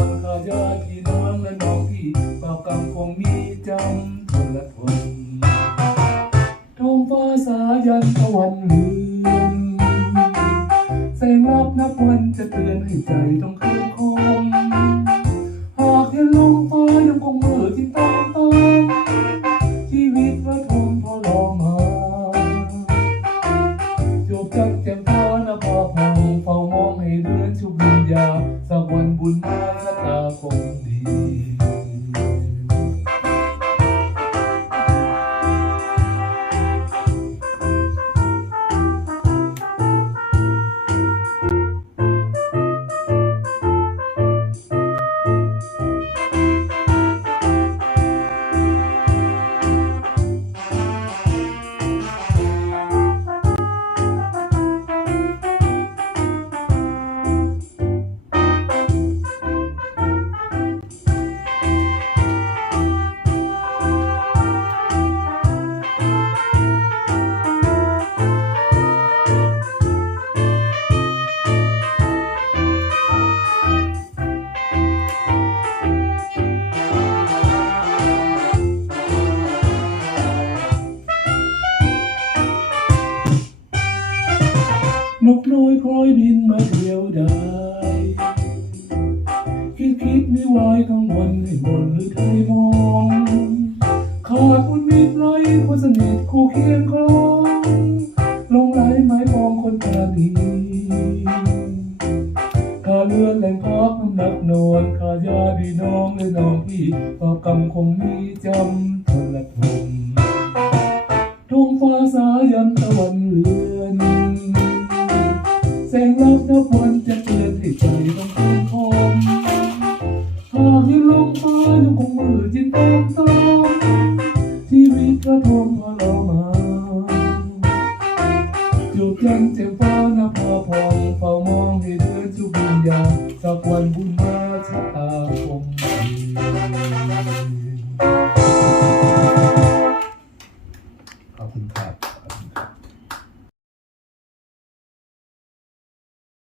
อนขาญาติพี่น้องและน้องพี่เป่ากรรมคงมีจำทนละทนท้องฟ้าสายันตะวันเลือนแสงรับนับวันจะเตือนให้ใจต้องคื วิญญาสั นกน้อยคล้อยบินมาเดียวดายคิดคิดไม่ไหวกังวลให้บนหรือไทยมองขาดคุณมิตรไร้คนสนิทคู่เคียงครองลงไหลไม้ปองคนตาดีขาเลือนแหล่งพักน้ำหนักนอนขาญาติน้องและน้องพี่ต่อกรรมคงมีจำทนละทม ระทมพลมาจูบจันเจ็บฟ้านับพอพองเฝ้ามองให้เธอนจุบบุญยาสักวันบุญมาชะตาคงขอบคุณครับ